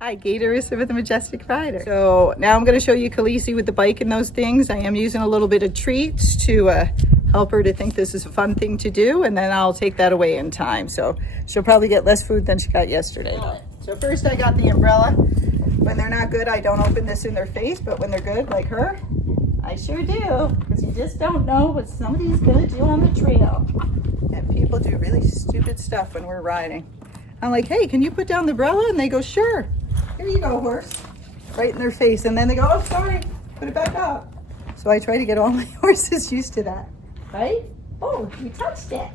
Hi, Gaye DeRusso with the Majestic Rider. So now I'm going to show you Khalessi with the bike and those things. I am using a little bit of treats to help her to think this is a fun thing to do, and then I'll take that away in time. So she'll probably get less food than she got yesterday though. So first I got the umbrella. When they're not good, I don't open this in their face, but when they're good, like her, I sure do, because you just don't know what somebody's going to do on the trail. And people do really stupid stuff when we're riding. I'm like, hey, can you put down the umbrella? And they go, sure. Here you go, horse. Right in their face. And then they go, oh, sorry, put it back up. So I try to get all my horses used to that, right? Oh, you touched it.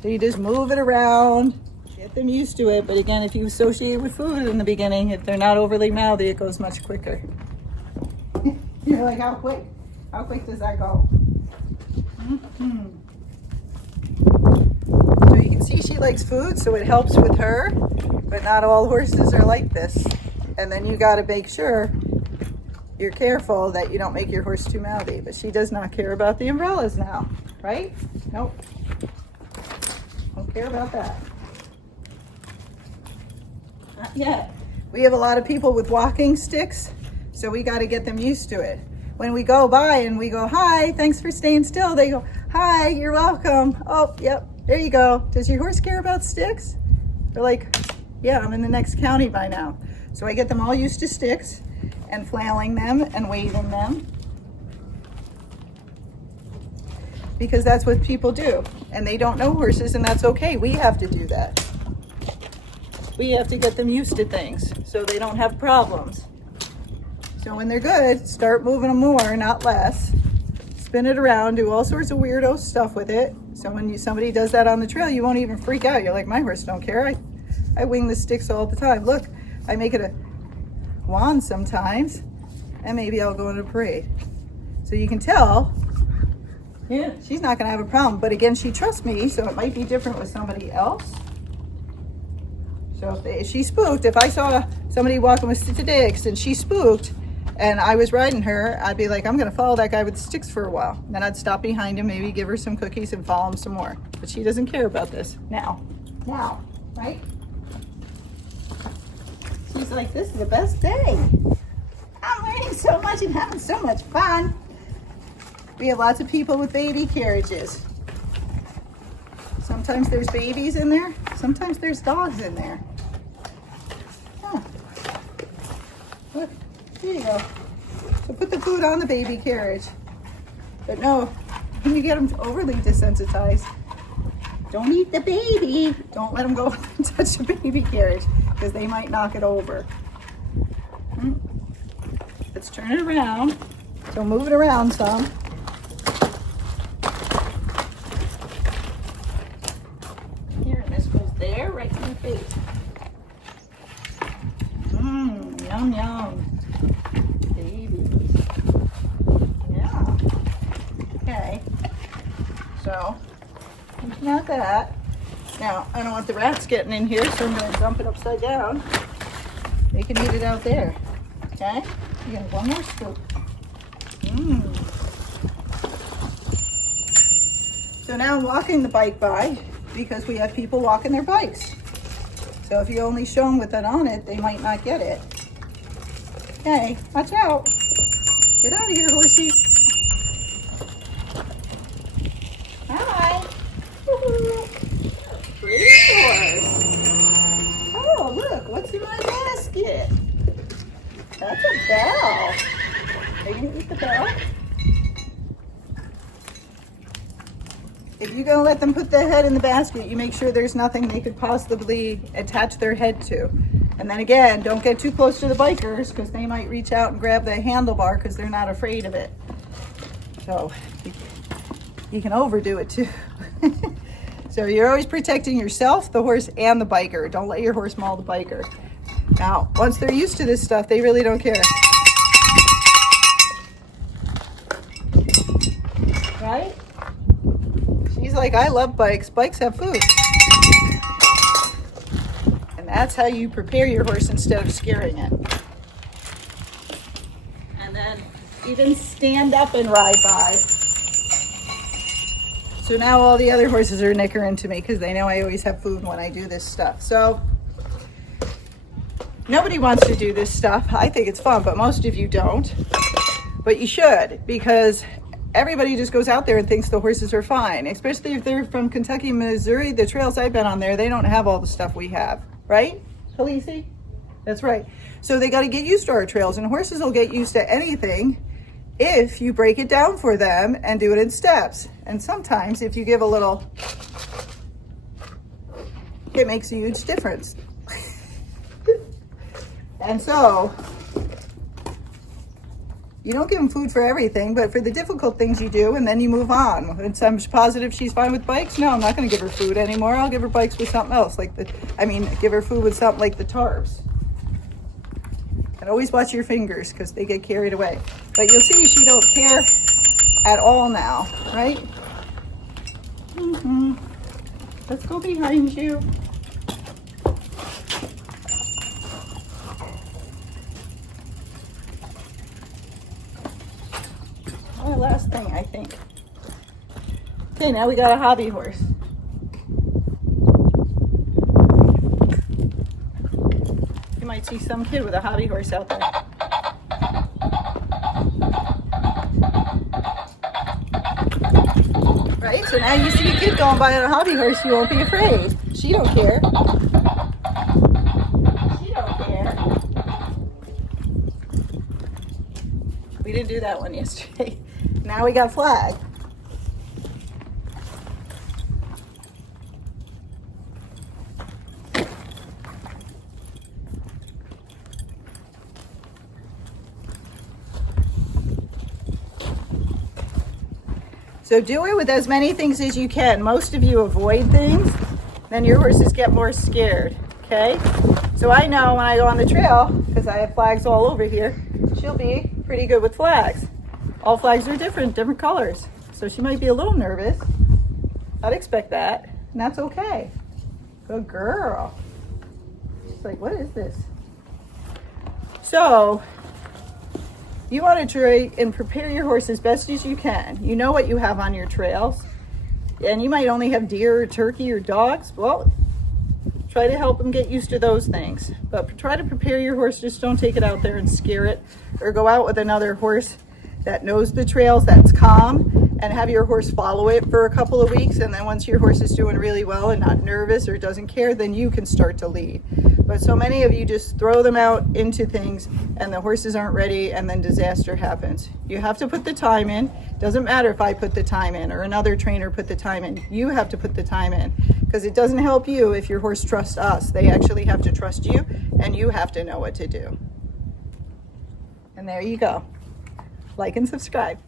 So you just move it around, get them used to it. But again, if you associate it with food in the beginning, if they're not overly mouthy, it goes much quicker. You're like, how quick? How quick does that go? So you can see she likes food, so it helps with her, but not all horses are like this. And then you got to make sure you're careful that you don't make your horse too mouthy. But she does not care about the umbrellas now, right? Nope. Don't care about that. Not yet. We have a lot of people with walking sticks, so we got to get them used to it. When we go by and we go, hi, thanks for staying still, they go, hi, you're welcome. Oh, yep, there you go. Does your horse care about sticks? They're like, yeah, I'm in the next county by now. So I get them all used to sticks and flailing them and waving them, because that's what people do. And they don't know horses, and that's okay. We have to do that. We have to get them used to things so they don't have problems. So when they're good, start moving them more, not less. Spin it around, do all sorts of weirdo stuff with it. So when somebody does that on the trail, you won't even freak out. You're like, my horse don't care. I wing the sticks all the time. Look, I make it a wand sometimes, and maybe I'll go in a parade. So you can tell, yeah, she's not gonna have a problem. But again, she trusts me, so it might be different with somebody else. So if she spooked, if I saw somebody walking with sticks and she spooked, and I was riding her, I'd be like, I'm gonna follow that guy with the sticks for a while. Then I'd stop behind him, maybe give her some cookies and follow him some more. But she doesn't care about this now, right? She's like, this is the best day. I'm learning so much and having so much fun. We have lots of people with baby carriages. Sometimes there's babies in there, sometimes there's dogs in there. Huh. Look. Here you go. So put the food on the baby carriage. But no, when you get them overly desensitized, don't eat the baby. Don't let them go and touch the baby carriage, because they might knock it over. Let's turn it around. So move it around some. Here, and this goes there, right in your face. Yum, yum. So, not that. Now, I don't want the rats getting in here, so I'm going to dump it upside down. They can eat it out there. Okay? You got one more scoop. So now I'm walking the bike by, because we have people walking their bikes. So if you only show them with that on it, they might not get it. Okay, watch out. Get out of here, horsey. Hi. Pretty horse. Oh, look, what's in my basket? That's a bell. Are you gonna eat the bell? If you're gonna let them put their head in the basket, you make sure there's nothing they could possibly attach their head to. And then again, don't get too close to the bikers, because they might reach out and grab the handlebar because they're not afraid of it. So you can overdo it too. So you're always protecting yourself, the horse, and the biker. Don't let your horse maul the biker. Now, once they're used to this stuff, they really don't care. Right? She's like, I love bikes. Bikes have food. And that's how you prepare your horse instead of scaring it. And then even stand up and ride by. So now all the other horses are nickering to me because they know I always have food when I do this stuff. So nobody wants to do this stuff. I think it's fun, but most of you don't. But you should, because everybody just goes out there and thinks the horses are fine, especially if they're from Kentucky, Missouri. The trails I've been on there, they don't have all the stuff we have, right, Khalessi? That's right. So they got to get used to our trails, and horses will get used to anything if you break it down for them and do it in steps. And sometimes if you give a little, it makes a huge difference. And so you don't give them food for everything, but for the difficult things you do, and then you move on. And so I'm positive she's fine with bikes. No, I'm not going to give her food anymore. I'll give her bikes with something else, give her food with something like the tarps. And always watch your fingers because they get carried away. But you'll see she don't care at all now, right? Mm-hmm. Let's go behind you. Oh, last thing, I think. Okay, now we got a hobby horse. You might see some kid with a hobby horse out there. Right? So now you see a kid going by on a hobby horse, you won't be afraid. She don't care. She don't care. We didn't do that one yesterday. Now we got flag. So do it with as many things as you can. Most of you avoid things, then your horses get more scared, okay? So I know when I go on the trail, because I have flags all over here, she'll be pretty good with flags. All flags are different colors. So she might be a little nervous. I'd expect that, and that's okay. Good girl. She's like, what is this? So you want to try and prepare your horse as best as you can. You know what you have on your trails, and you might only have deer or turkey or dogs. Well, try to help them get used to those things, but try to prepare your horse. Just don't take it out there and scare it, or go out with another horse that knows the trails, that's calm, and have your horse follow it for a couple of weeks. And then once your horse is doing really well and not nervous or doesn't care, then you can start to lead. But so many of you just throw them out into things and the horses aren't ready, and then disaster happens. You have to put the time in. Doesn't matter if I put the time in or another trainer put the time in. You have to put the time in, because it doesn't help you if your horse trusts us. They actually have to trust you, and you have to know what to do. And there you go. Like and subscribe.